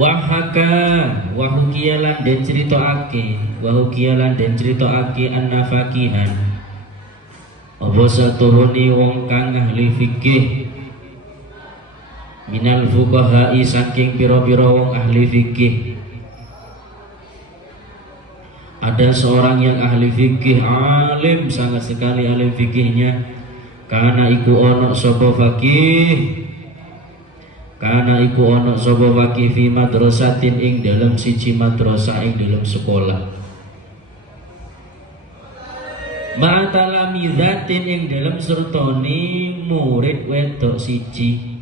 Wahaka wahukialan den ceritoake an-nafakihan apa saturuni wong kang ahli fikih minal fuqaha'i saking pira-pira wong ahli fikih. Ada seorang yang ahli fikih, alim sangat sekali alim fikihnya. Karena iku ono sapa fakih fi madrasatin ing dalam siji madrasah ing dalam sekolah. Ma'talamizatin ing dalam sertoni murid wedok siji.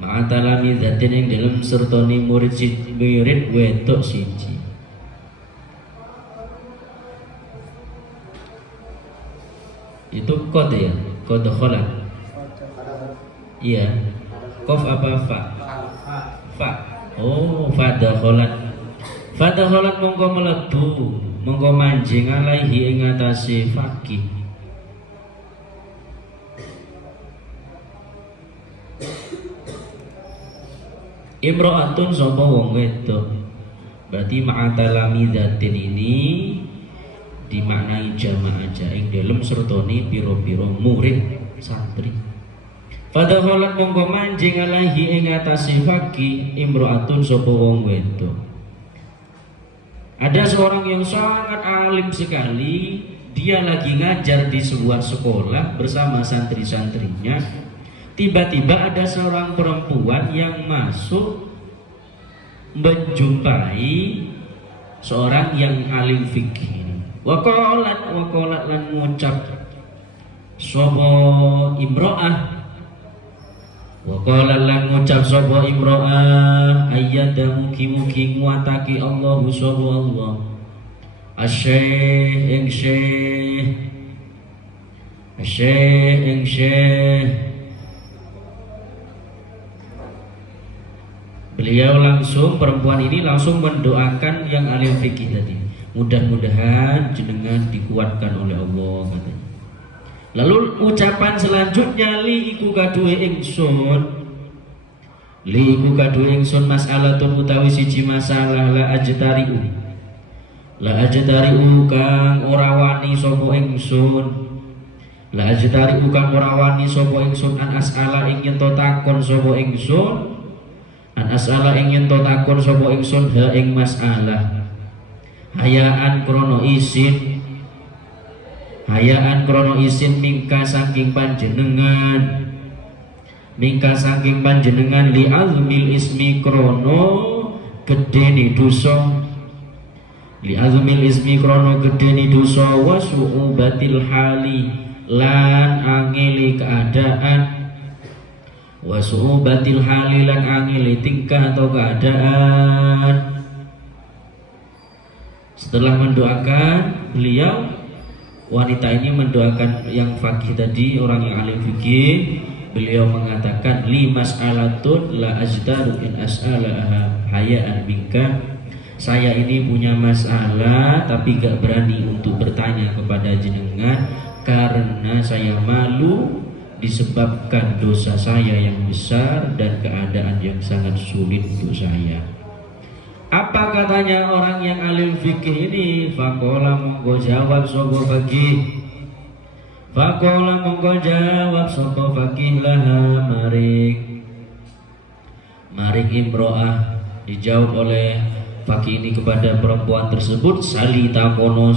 Ma'talamizatin ing dalam sertoni murid wedok siji. Itu kod ya, kod kholat. Iya. Kof apa fa? Fa. Oh, fadakholat. Fadakholat mongko melebu, mongko manjing alaihi ing atase fakih. Imro'atun sapa wong wedok. Berarti ma'atalamizatin ini dimaknai jamaah aja ing dalem sertoni piro-piro murid santri. Fadakhalat mongko manjing alaihi ing atase fakih imro'atun sapa wong wedok. Ada seorang yang sangat alim sekali, dia lagi ngajar di sebuah sekolah bersama santri-santrinya. Tiba-tiba ada seorang perempuan yang masuk menjumpai seorang yang alim fikih. Waqalat lan ngucap sapa imro'ah. Waqalat lan ngucap sapa imro'ah ayyada mugi-mugi nguatake Allahu sapa Allah. Asyekh ing syekh. Beliau langsung, perempuan ini langsung mendoakan yang alim fikih tadi. Mudah-mudahan jenengan dikuatkan oleh Allah katanya. Lalu ucapan selanjutnya li iku kaduwe ingsun mas'alatun utawi siji masalah la ajtari'u kang ora wani sapa ingsun an as'ala ing yen to takon sapa ingsun ha ing masalah hayaan krono isin mingka saking panjenengan li azmil ismi krono gedeni dosa wa su'ubatil hali lan angeli tingkah atau keadaan. Setelah mendoakan beliau, wanita ini mendoakan yang fakih tadi, orang yang alim fikih. Beliau mengatakan li mas'alatun la ajdaru in as'alaha hayaan minka. Saya ini punya masalah tapi gak berani untuk bertanya kepada jenengan karena saya malu disebabkan dosa saya yang besar dan keadaan yang sangat sulit untuk saya. Apa katanya orang yang alim fikih ini? Faqala monggo jawab sapa fakih laha marik imro'ah. Dijawab oleh fakih ini kepada perempuan tersebut, sali takono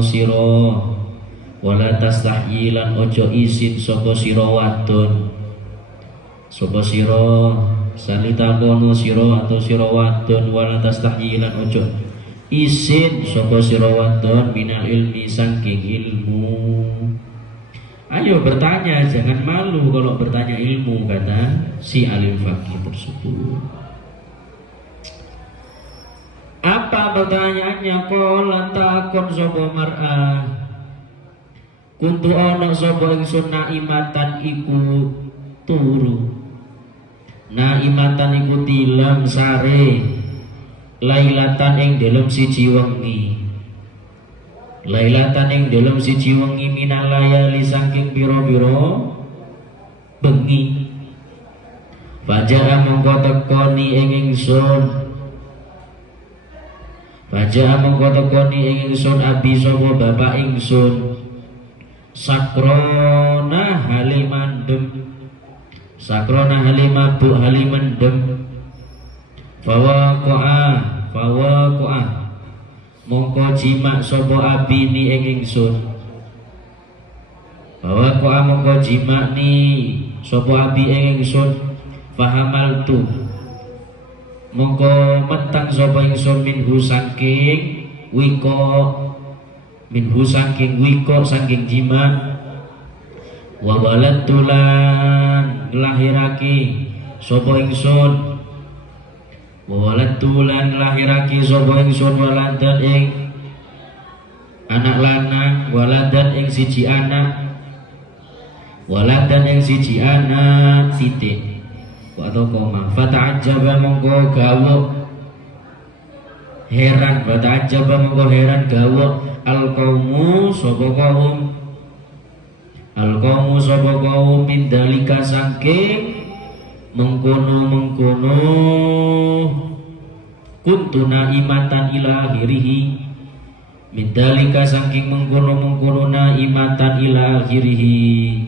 siro wala tastahyilan ojo isin sapa sira wadon. Sopo siro salita kono siro atau siro wadon wala tastahyilan ojo isin sopo siro wadon minal ilmi saking ilmu. Ayo bertanya, jangan malu kalau bertanya ilmu, kata si alim fakih tersebut. Apa pertanyaannya? Qala takon sopo mar'ah kuntu ana sopo ingsun naimatan iku turu. Naimatan iku tilam sare lailatan ing dalam siji wengi. Lailatan ing dalam siji wengi minal layali saking pira-pira bengi. Faja'a mongko tekoni ing ingsun, Faja'a mongko tekoni ing ingsun abi sapa bapak ingsun, sakrona hale mandem, sakrona hale mabuk hale mendem. Fawaqa'a mongko jimak sapa abi ni ing ingsun, fawaqa'a mongko jimak ni sapa abi ing ingsun. Fahamaltu mongko mentang sapa ingsun minhu saking wiko saking jimat. Wa waladtulan nglahirake sapa ingsun, wa waladtulan nglahirake sapa ingsun waladan ing anak lanang, waladan ing siji anak, waladan ing siji anak titik atau koma. Fata'ajjaba mongko gawok heran, fata'ajjaba mongko heran gawok al-qaumu sapa kaum, al-qaumu sapa kaum min dalika saking mengkono kuntuna imatan ila akhirih, min dalika saking mengkono imatan ila akhirih.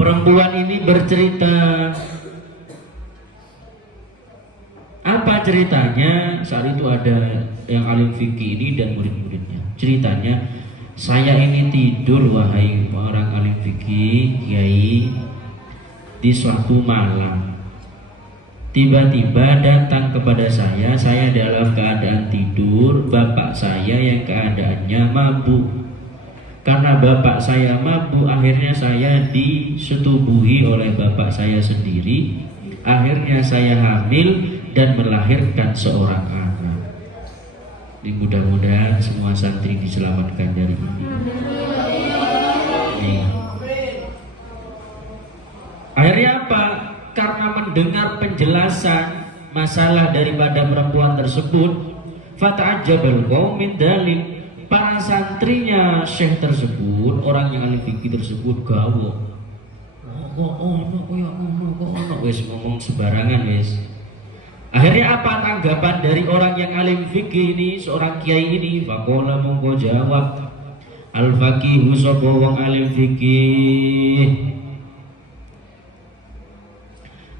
Perempuan ini bercerita. Apa ceritanya? Saat itu ada yang alim fikih ini dan murid-muridnya. Ceritanya, saya ini tidur wahai orang alim fikih, kiai, di suatu malam. Tiba-tiba datang kepada saya dalam keadaan tidur, bapak saya yang keadaannya mabuk. Karena bapak saya mabuk, akhirnya saya disetubuhi oleh bapak saya sendiri. Akhirnya saya hamil dan melahirkan seorang anak. Mudah-mudahan semua santri diselamatkan dari ini. Akhirnya apa? Karena mendengar penjelasan masalah daripada perempuan tersebut, fata'ajjabal qaum min dalik. Para santrinya syekh tersebut, orang yang ahli fikih tersebut gawok. Wes ngomong sembarangan wes. Akhirnya apa tanggapan dari orang yang alim fikih ini, seorang kiai ini? Faqala mongko jawab al-faqihu sapa wong alim fikih,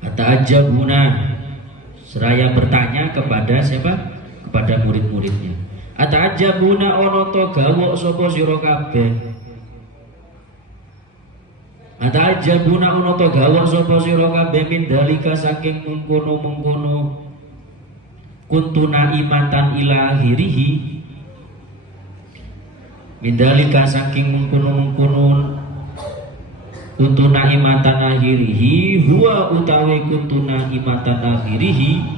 ata'ajabuna, seraya bertanya kepada siapa? Kepada murid-muridnya. Ata'ajabuna ono to gawok sapa sira kabeh. Ata'ajabuna ono to gawok sapa sira kabeh min dalika saking mengkono-mengkono kuntuna imatan ila akhirih. Min dalika saking mengkono-mengkono kuntuna imatan akhirih, huwa utawi kuntuna imatan akhirih,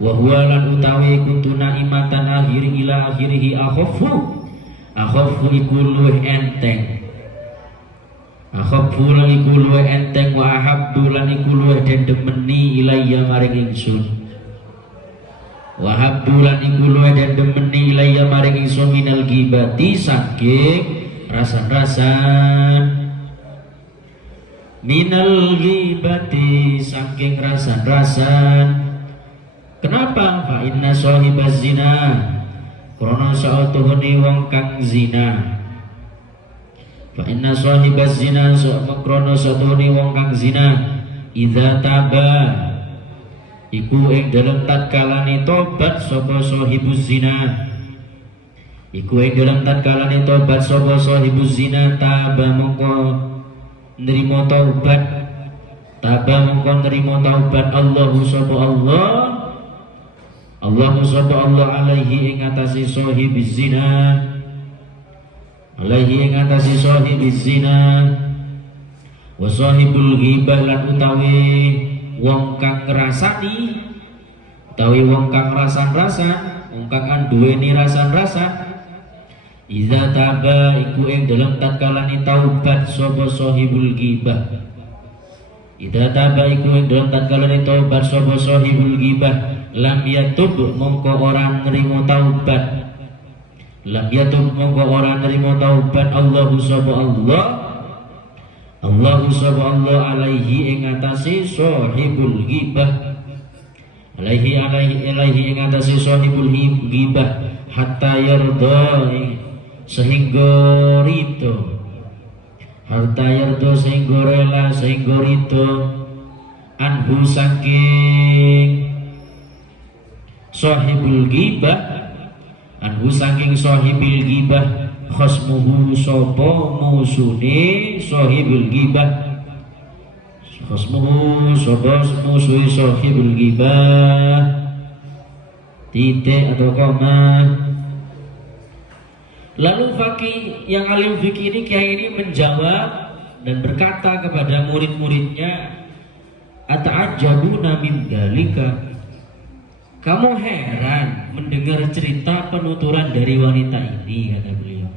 wa huwa lan utawi kuntuna imatan akhiri ila akhirihi akhafu iku luwih enteng, akhafu lan iku luwih enteng, wa ahabbu lan iku luwih den demeni ilayya maring ingsun, wa ahabbu lan iku luwih den demeni ilayya maring ingsun minal ghibati saking rasan-rasan, minal ghibati saking rasan-rasan. Kenapa? Fa inna shahibaz zina, krana sa'atuhune wong kang zina. Fa inna shahibaz zina, krana sa'atuhune wong kang zina, idza taba iku ing dalem tatkalane tobat sapa sahibuz zina, iku ing dalem tatkalane tobat sapa sahibuz zina, taba mongko nrimo taubat, taba mongko nrimo taubat Allahu sapa Allahu sapa Allah alaihi ing atase sahibiz zina, alaihi ing atase sahibiz zina, wa sahibul ghibah lan utawi wong kang ngrasani, utawi wong kang rasan-rasan, wong kang anduweni rasan-rasan. Iza taba iku ing dalem tatkalane taubat sapa sahibul ghibah, idza taba iku ing dalem tatkalane taubat sapa sahibul ghibah, lam yatub mongko ora nrimo taubat, lam yatub mongko ora nrimo taubat Allahu sapa Allah Allahu sapa Allah alaihi ing atase sahibul ghibah, alaihi ing atase sahibul ghibah, hatta yarda sehingga rito, hatta yarda sehingga rela, sehingga rito, anhu saking sahibul ghibah, anhu saking sahibul ghibah, khasmuhu sapa musune sahibul ghibah, khasmuhu sapa musuhe sahibul ghibah, titik atau koma. Lalu fakih yang alim fikih ini, kiai ini menjawab dan berkata kepada murid-muridnya, ata'ajabuna min dalika, kamu heran mendengar cerita penuturan dari wanita ini, kata beliau.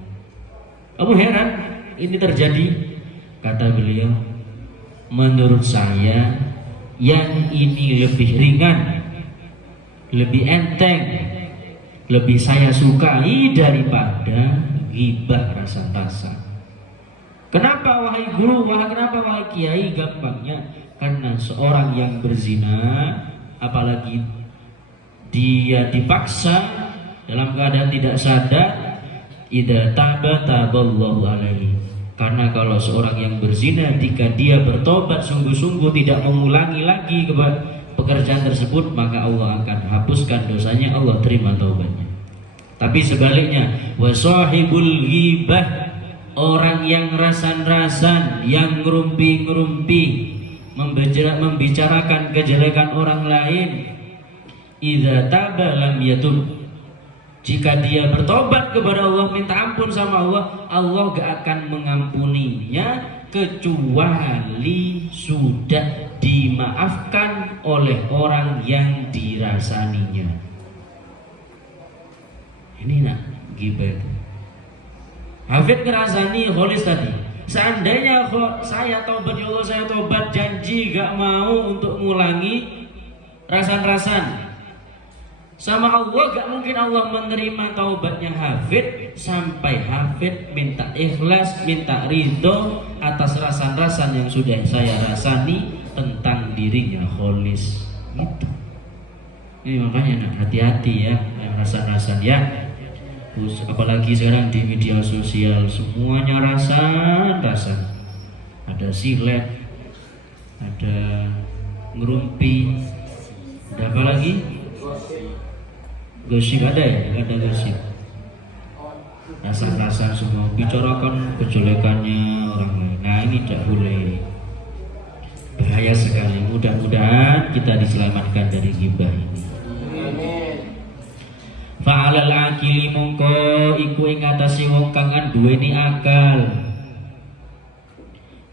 Kamu heran ini terjadi? Kata beliau, menurut saya yang ini lebih ringan, lebih enteng, lebih saya sukai daripada ghibah rasa-rasa. Kenapa wahai guru? Kenapa wahai kiai? Gampangnya karena seorang yang berzina, apalagi dia dipaksa dalam keadaan tidak sadar, idza taba taballahu alaihi. Karena kalau seorang yang berzina, jika dia bertobat sungguh-sungguh tidak mengulangi lagi pekerjaan tersebut, maka Allah akan hapuskan dosanya, Allah terima taubatnya. Tapi sebaliknya, wasahibul ghibah, orang yang rasan-rasan, yang ngerumpi-ngerumpi, membicarakan kejelekan orang lain, idza taba lam yatub, jika dia bertobat kepada Allah, minta ampun sama Allah, Allah gak akan mengampuninya kecuali sudah dimaafkan oleh orang yang dirasaninya. Ini nak ghibah itu. Hafid ngerasani kholis tadi, seandainya saya tobat ya Allah, saya tobat, janji gak mau untuk ngulangi rasan-rasan sama Allah, gak mungkin Allah menerima taubatnya Hafid sampai Hafid minta ikhlas, minta ridho atas rasan-rasan yang sudah saya rasani tentang dirinya kholis. Gitu. Ini makanya nak hati-hati ya yang rasan-rasan ya. Terus apalagi sekarang di media sosial semuanya rasan-rasan. Ada silet, ada ngerumpi, ada apa lagi? Gosip ada ya? Ada gosip. Rasa-rasa semua bicarakan kejelekannya orang lain. Nah ini tidak boleh. Bahaya sekali. Mudah-mudahan kita diselamatkan dari ghibah ini. Fa'alal akili mongko iku ing atase wong kang duweni akal.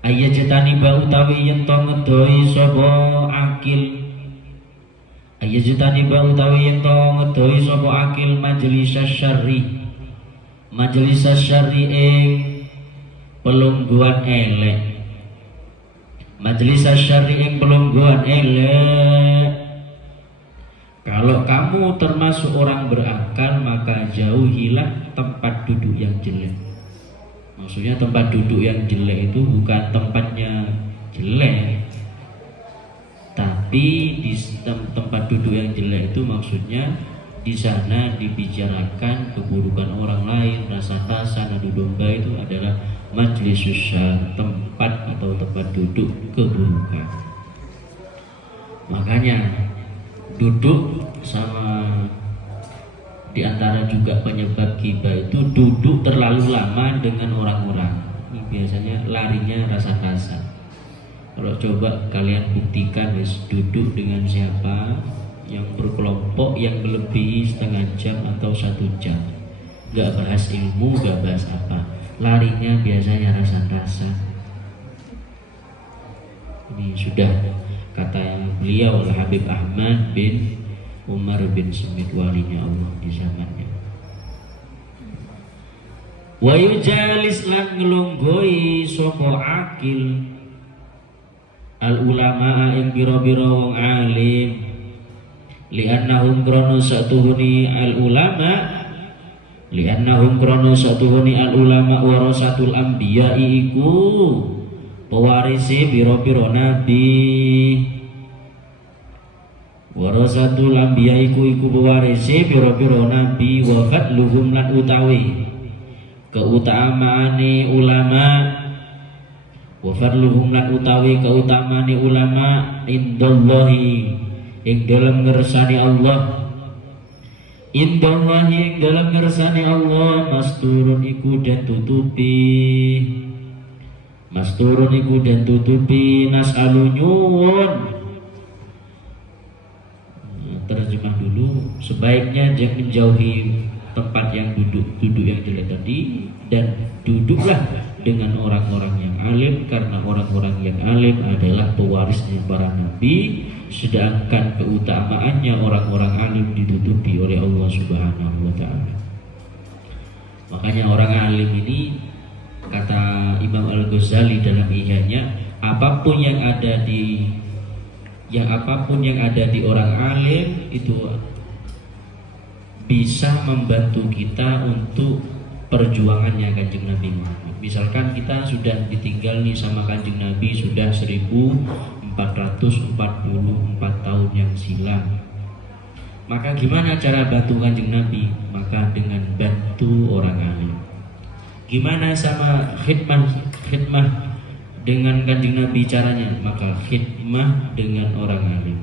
Ayajtani ba utawi yen to ngedoi sapa akil. Ayajtani ba utawi yen to ngedoi sapa akil majelis syarri. Majelis syarri ing pelungguhan elek. Majelis syarri ing pelungguhan elek. Kalau kamu termasuk orang berakal, maka jauhilah tempat duduk yang jelek. Maksudnya tempat duduk yang jelek itu bukan tempatnya jelek, tapi di tempat duduk yang jelek itu maksudnya di sana dibicarakan keburukan orang lain, rasa-rasa adu domba, itu adalah majlis syarr, tempat atau tempat duduk keburukan. Makanya duduk sama diantara juga penyebab ghibah itu duduk terlalu lama dengan orang-orang. Ini biasanya larinya rasa-rasa. Kalau coba kalian buktikan duduk dengan siapa yang berkelompok yang melebihi setengah jam atau 1 jam, gak bahas ilmu, gak bahas apa, larinya biasanya rasa-rasa. Ini sudah kata beliau Habib Ahmad bin Umar bin Smith, walinya Allah di zamannya. Wa yujalis lan nglunggoi sapa akil al ulama ing biro-biro wong alim, li'annahum krono satuhuni al ulama, li'annahum krono satuhuni al ulama warasatul anbiya iku pewarisi biro-biro nabi. Warasatul anbiya iku pewarisi biro-biro nabi. Wa fadluhum lan utawi keutamaane ulama. Wa fadluhum lan utawi keutamaane ulama indallahi ing dalam ngersani Allah. Indallahi ing dalam ngersani Allah masturun iku dan tutupi. Masturun iku dan tutupi. Nas'alu nyuwun. Terjemah dulu. Sebaiknya jangan menjauhi tempat yang duduk yang jelek tadi, dan duduklah dengan orang-orang yang alim, karena orang-orang yang alim adalah pewarisnya para nabi, sedangkan keutamaannya orang-orang alim ditutupi oleh Allah Subhanahu wa taala. Makanya orang alim ini, kata Imam Al-Ghazali dalam Ihya-nya, apapun yang ada di orang alim itu bisa membantu kita untuk perjuangannya Kanjeng Nabi Muhammad. Misalkan kita sudah ditinggal nih sama Kanjeng Nabi sudah 1444 tahun yang silam. Maka gimana cara bantu Kanjeng Nabi? Maka dengan bantu orang alim. Gimana sama khidmah dengan Kanjeng Nabi caranya? Maka khidmah dengan orang alim.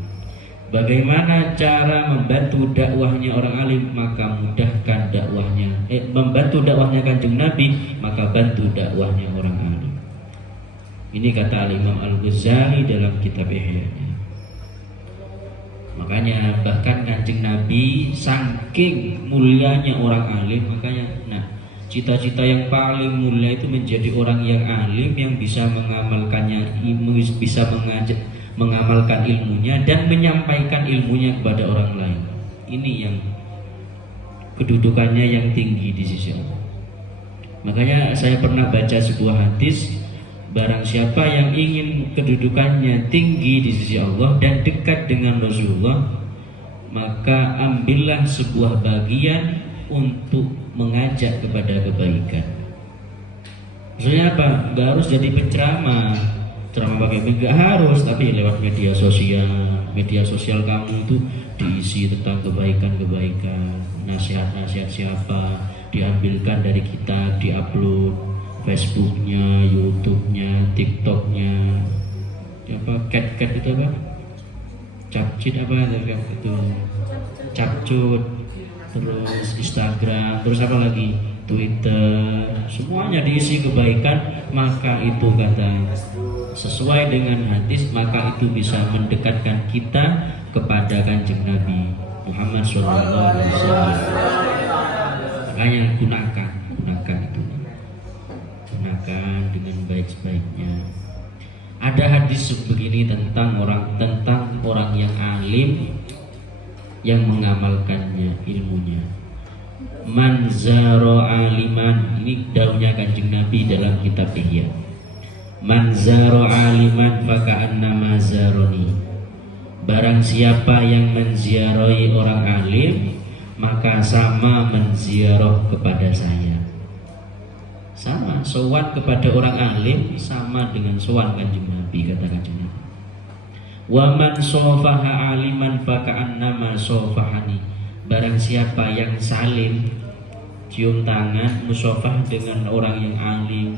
Bagaimana cara membantu dakwahnya orang alim? Maka mudahkan dakwahnya. Membantu dakwahnya Kanjeng Nabi, maka bantu dakwahnya orang alim. Ini kata Imam Al-Ghazali dalam kitab Ihya-nya. Makanya bahkan Kanjeng Nabi saking mulianya orang alim, makanya cita-cita yang paling mulia itu menjadi orang yang alim, yang bisa mengamalkannya, bisa mengamalkan ilmunya dan menyampaikan ilmunya kepada orang lain. Ini yang kedudukannya yang tinggi di sisi Allah. Makanya saya pernah baca sebuah hadis, barang siapa yang ingin kedudukannya tinggi di sisi Allah dan dekat dengan Rasulullah, maka ambillah sebuah bagian untuk mengajak kepada kebaikan. Maksudnya apa? Gak harus jadi penceramah pakai enggak harus, tapi lewat media sosial kamu itu diisi tentang kebaikan, nasihat siapa, diambilkan dari kita, diupload Facebooknya, YouTube-nya, TikTok-nya, cat itu apa? Capcit apa itu? Capcut, terus Instagram, terus apa lagi? Twitter, semuanya diisi kebaikan. Maka itu kata sesuai dengan hadis, maka itu bisa mendekatkan kita kepada Kanjeng Nabi Muhammad SAW. Makanya gunakan itu, gunakan dengan baik-baiknya. Ada hadis begini tentang orang yang alim yang mengamalkannya ilmunya. Man zaro aliman, ini daunnya Kanjeng Nabi dalam kitab Ihya. Man zaro aliman faka'annama zaroni. Barang siapa yang menziarahi orang alim, maka sama menziarah kepada saya. Sama, sowan kepada orang alim sama dengan sowan Kanjeng Nabi, kata Kanjeng Nabi. Wa man sofaha aliman faka'annama sofahani. Barang siapa yang salim, cium tangan, musafah dengan orang yang alim,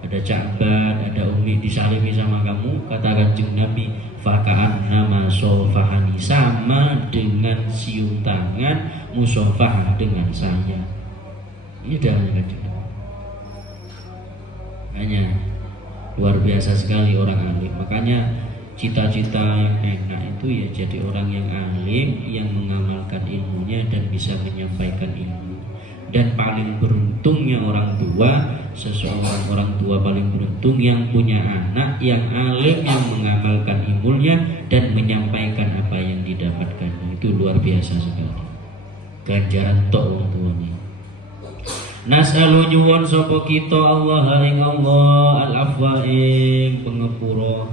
ada Ca'ban, ada Umi disalimi sama kamu, kata Kanjeng Nabi, faka'annama sofahani, sama dengan cium tangan, musafah dengan saya. Ini dalilnya Kanjeng Nabi. Makanya luar biasa sekali orang alim. Makanya cita-cita yang enak itu ya jadi orang yang alim, yang mengamalkan ilmunya dan bisa menyampaikan ilmu. Dan paling beruntungnya orang tua, seseorang orang tua paling beruntung yang punya anak yang alim, yang mengamalkan ilmunya dan menyampaikan apa yang didapatkan. Itu luar biasa sekali. Ganjaran tok wong tuane. Nas'alu nyuwun sapa kita Allah ing Allah al-afwa ing pangapura.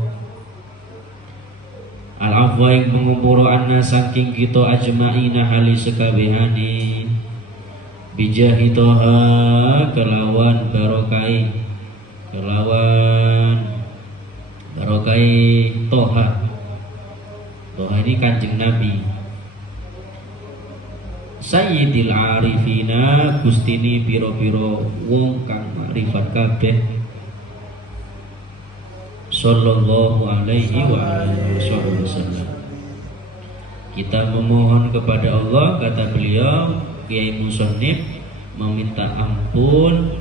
Al-afwa ing pangapura anna saking kita ajmaina hali sekabehane. Bijahitoha kelawan barokai, kelawan barokai Toha. Toha ini Kanjeng Nabi Sayyidil Arifina, gustini piro-piro wong kang makrifat kabeh, sallallahu alaihi wa alihi wasallam. Kita memohon kepada Allah, kata beliau Kiai Musonib, meminta ampun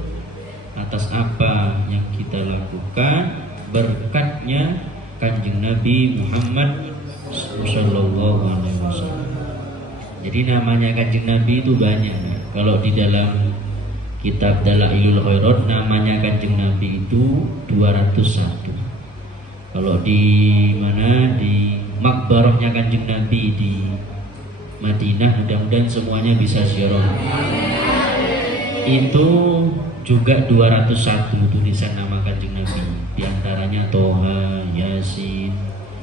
atas apa yang kita lakukan berkatnya Kanjeng Nabi Muhammad sallallahu alaihi wasallam. Jadi namanya Kanjeng Nabi itu banyak. Kalau di dalam kitab Dalailul Khairat namanya Kanjeng Nabi itu 201. Kalau di mana, di makbarahnya Kanjeng Nabi di Madinah, mudah-mudahan semuanya bisa ziarah. Itu juga 201 tulisan nama Kanjeng Nabi. Di antaranya Toha, Yasin.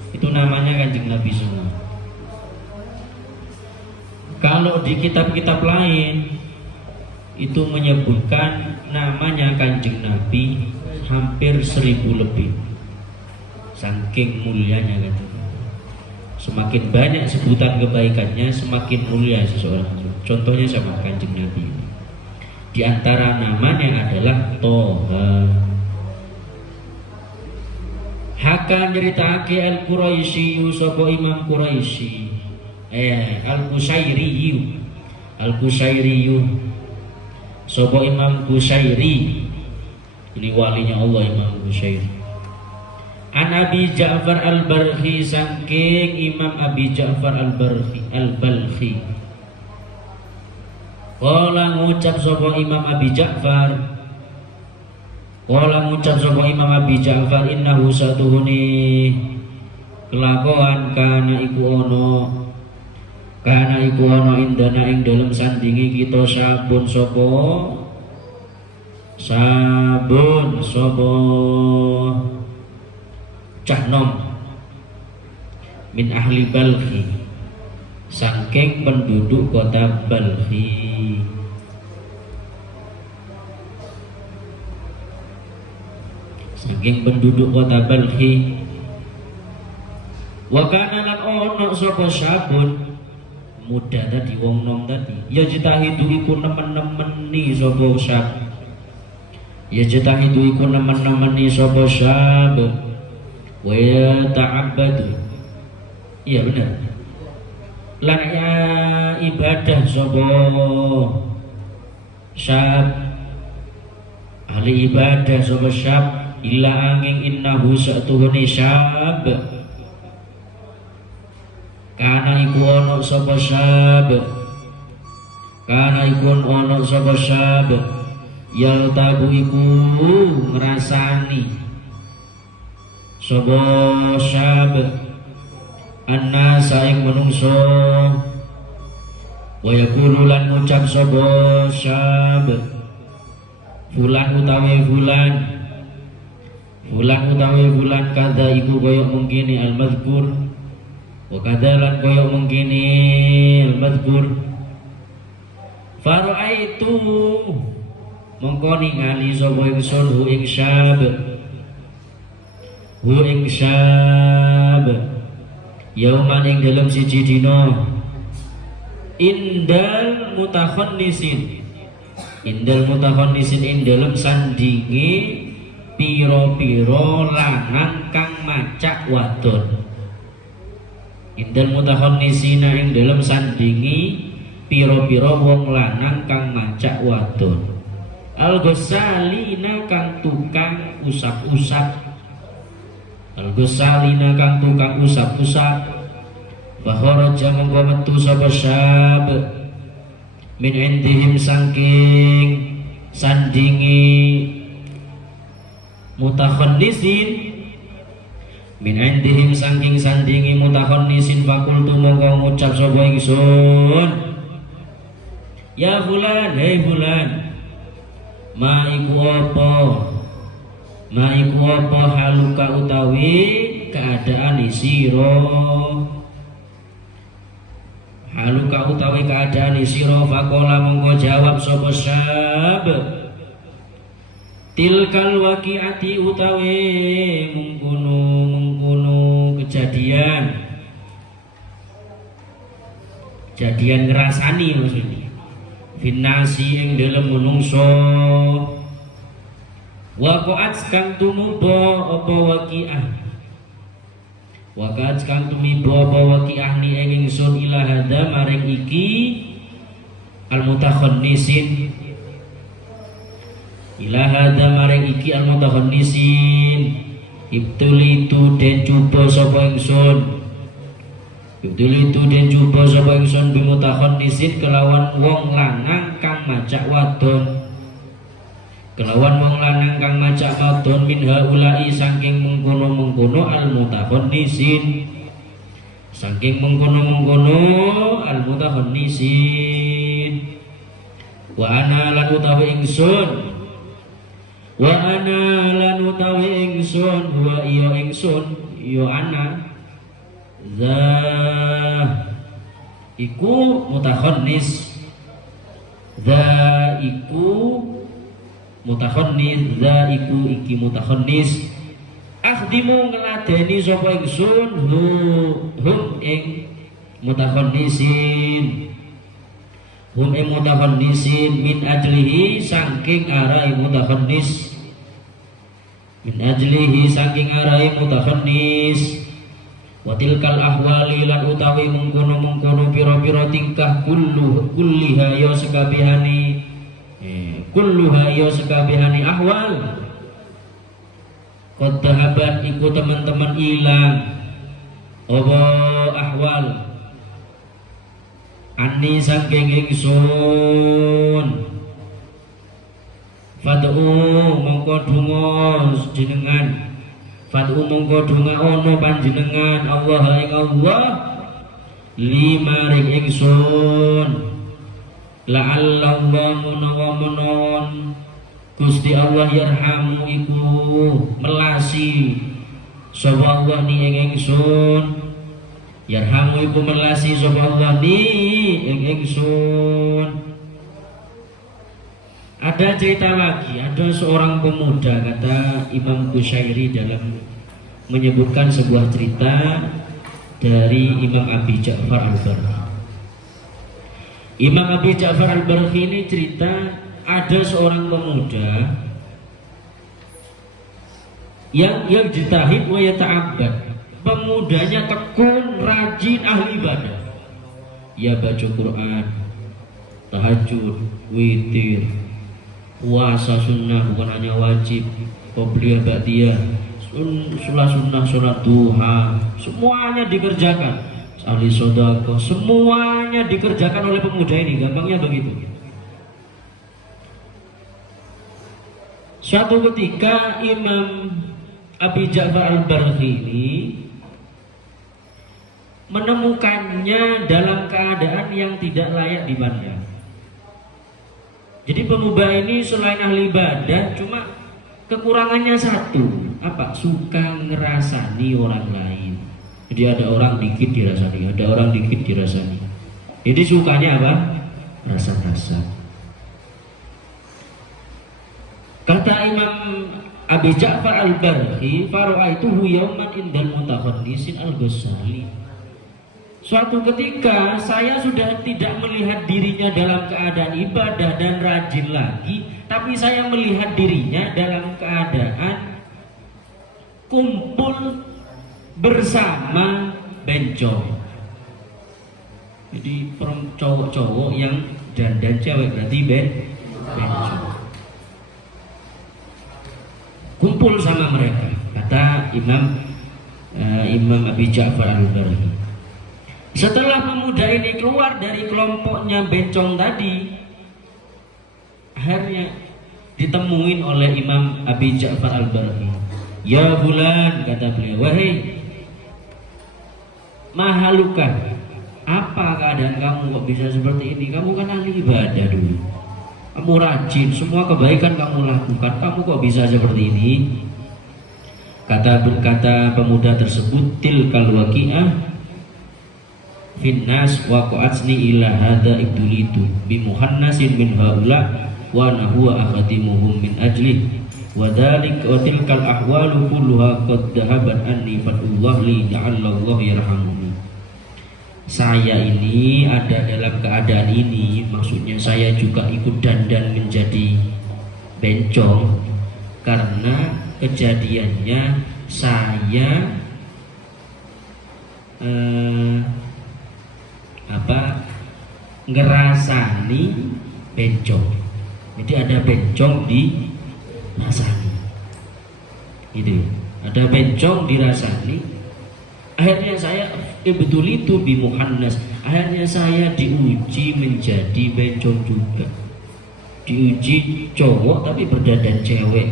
Itu namanya Kanjeng Nabi semua. Kalau di kitab-kitab lain itu menyebutkan namanya Kanjeng Nabi hampir 1000 lebih. Saking mulianya kan. Semakin banyak sebutan kebaikannya, semakin mulia seseorang. Contohnya sama Kanjeng Nabi. Di antara namanya adalah Toha. Haka nyeritake Al-Quraisy sapa Imam Quraisy. Al-Qushairi sapa Imam Qushairi, ini walinya Allah Imam Qushairi. An Abi Ja'far Al-Balkhi, saking Imam Abi Ja'far Al-Balkhi. Qala ngucap sapa Imam Abi Ja'far, innahu satuhuni kelakuan kana iku ono indana ing dalem sandingi kita sabun sapa cah nom min ahli Balkhi, saking penduduk kota Balkhi. Saking penduduk kota Balkhi. Wa kana lan ono sapa sabun muda tadi, wong nom tadi, ya jitahidu iku nemen-nemeni sapa sab, ya jitahidu iku nemen-nemeni sapa sab, wa ta'abbadu, iya benar, lan ya ibadah sapa sab, ahli ibadah sapa sab, illa angin innahu sa'tuhuni sab, kana iku ono sapa sab, yal tabu iku ngrasani sapa sab annasa ing manungsa, wa yaqulu lan ngucap sapa sab, fulan utawi fulan kada iku kaya mungkini al-mazkur, wa kadalan kaya mungkini al-mazkur. Fara'aitu mongko ningali sapa ingsun hu ing syab yauman ing dalem siji dina indal mutakhonnisin ing dalem sandingi piro-piro lanang kang macak wadon. Indal mutakhonnisina ing dalem sandingi piro-piro wong lanang kang macak wadon. Al-Ghasalina kang tukang usap-usap. Baharaja mongko metu sapa syab min indihim saking sandingi mutakhonnisin, min indihim saking sandingi mutakhonnisin. Fakultu mongko ngucap sapa ingsun, ya fulan, hei fulan, ma iku apa haluka utawi keadaan sira. Faqala mongko jawab sapa syab, Tilkal waqi'ati utawi mungkono kejadian ngrasani maksudnya finnasi ing dalem menungso waqa'at kang tumuba apa waqi'ah waqa'at kang tumiba apa waqi'ah ni ing ingsun ila hadza maring iki al-mutakhonnisin ila hadza maring iki al-mutakhonnisin ibtulitu den coba sapa ingsun ibtulitu den coba sapa ingsun bimutakhonnisin kelawan wong lanang kang macak wadon kelawan wong lanang kang macak wadon min haula'i saking mengkono-mengkono al-mutakhonnisin saking mengkono-mengkono al-mutakhonnisin wa ana lan utawi ingsun wa ana lan utawi ingsun wa iya ingsun ya ana za iku mutakhonnis za iku mutakhonnis za iku iki mutakhonnis akhdimu ngeladeni sapa ingsun hum ing mutakhonnisin hum ing mutakhonnisin min ajlihi saking arai mutakhonnis min ajlihi saking arai mutakhonnis wa tilkal ahwali lan utawi mengkono-mengkono pira-pira tingkah kulliha ya sekabehane kulluha ya sekabehane ahwal qad dhahabat iku teman-teman ilang apa ahwal anni saking ingsun fad'u mongko donga jenengan fad'u mongko donga ana panjenengan Allah ing Allah limaring ingsun la'allallahu menawa Gusti Allah yarhamu iku melasi sapa Allah ni ing ingsun yarhamu iku melasi sapa Allah ni ing ingsun. Ada cerita lagi, ada seorang pemuda, kata Imam Qushairi dalam menyebutkan sebuah cerita dari Imam Abi Ja'far al-Barqi. Imam Abi Ja'far al-Barqi ini cerita ada seorang pemuda yang jitahid wa yata'abbad. Pemudanya tekun, rajin, ahli ibadah. Ya baca Quran, tahajud, witir, puasa sunnah, bukan hanya wajib, qobliyah ba'diyah, sholat sunnah, sholat duha, semuanya dikerjakan. Ahli sedekah, semuanya dikerjakan oleh pemuda ini. Gampangnya begitu. Suatu ketika Imam Abi Ja'far al-Barqi ini menemukannya dalam keadaan yang tidak layak dipandang. Jadi pemuda ini selain ahli ibadah, cuma kekurangannya satu, apa? Suka ngerasani orang lain. Jadi ada orang dikit dirasani, ada orang dikit dirasani. Jadi sukanya apa? Rasa-rasa. Kata Imam Abi Ja'far al-Barqi, fara'aituhu yawman indal mutakhonnisin al-Ghazali. Suatu ketika saya sudah tidak melihat dirinya dalam keadaan ibadah dan rajin lagi, tapi saya melihat dirinya dalam keadaan kumpul bersama bencong. Jadi cowok-cowok yang dandan cewek berarti bencong. Kumpul sama mereka, kata Imam Abi Ja'far al-Barqi. Setelah pemuda ini keluar dari kelompoknya bencong tadi, akhirnya ditemuin oleh Imam Abi Ja'far al-Barqi. Ya bulan, kata beliau, wahai mahaluka, apa keadaan kamu kok bisa seperti ini? Kamu kan ahli ibadah dulu, kamu rajin, semua kebaikan kamu lakukan, kamu kok bisa seperti ini? Kata pemuda tersebut, tilkal waqi'ah finnas waqa'atni ila hadza ibtulitu bi muhannasin min haula wa nahwa akhadimuhum min ajli wa tilkal ahwalu kulluha qad dhahabat anni fadullah li la'allallahu yarhamuni. Saya ini ada dalam keadaan ini, maksudnya saya juga ikut dandan menjadi bencong karena kejadiannya saya ngerasani bencong. Jadi ada bencong di rasani, gitu. Ada bencong dirasani. Akhirnya saya betul itu bimuhannas. Akhirnya saya diuji menjadi bencong juga. Diuji cowok tapi berdandan cewek.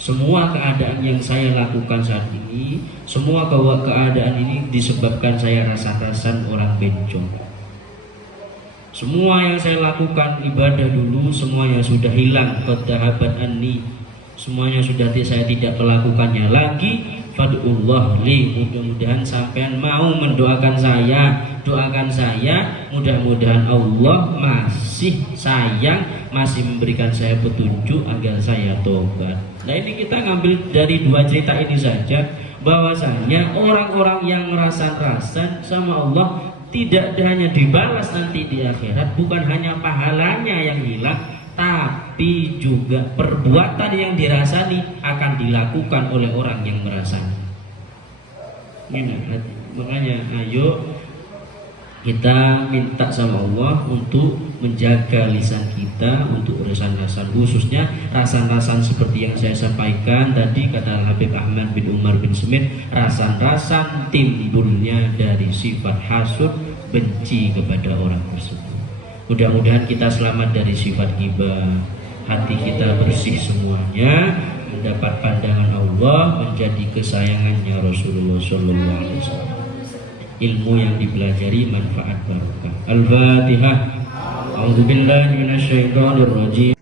Semua keadaan yang saya lakukan saat ini, semua keadaan ini disebabkan saya rasa-rasan orang bencong. Semua yang saya lakukan ibadah dulu, semuanya sudah hilang. Qad dhahabat anni, semuanya sudah saya tidak melakukannya lagi. Fadullah li, mudah-mudahan sampean mau mendoakan saya, doakan saya, mudah-mudahan Allah masih sayang, masih memberikan saya petunjuk agar saya tobat. Nah, ini kita ngambil dari dua cerita ini saja, bahwasanya orang-orang yang merasa-rasan sama Allah tidak hanya dibalas nanti di akhirat, bukan hanya pahalanya yang hilang, tapi juga perbuatan yang dirasani akan dilakukan oleh orang yang merasani. Makanya ayo kita minta sama Allah untuk menjaga lisan kita untuk rasan-rasan, khususnya rasan-rasan seperti yang saya sampaikan tadi, kata Habib Ahmad bin Umar bin Smith, rasan-rasan timbulnya dari sifat hasud, benci kepada orang tersebut. Mudah-mudahan kita selamat dari sifat ghibah, hati kita bersih semuanya, mendapat pandangan Allah, menjadi kesayangannya Rasulullah SAW. Ilmu yang dipelajari manfaat barokah. Al-Fatihah. A'udzubillahi minasyaitonirrajim.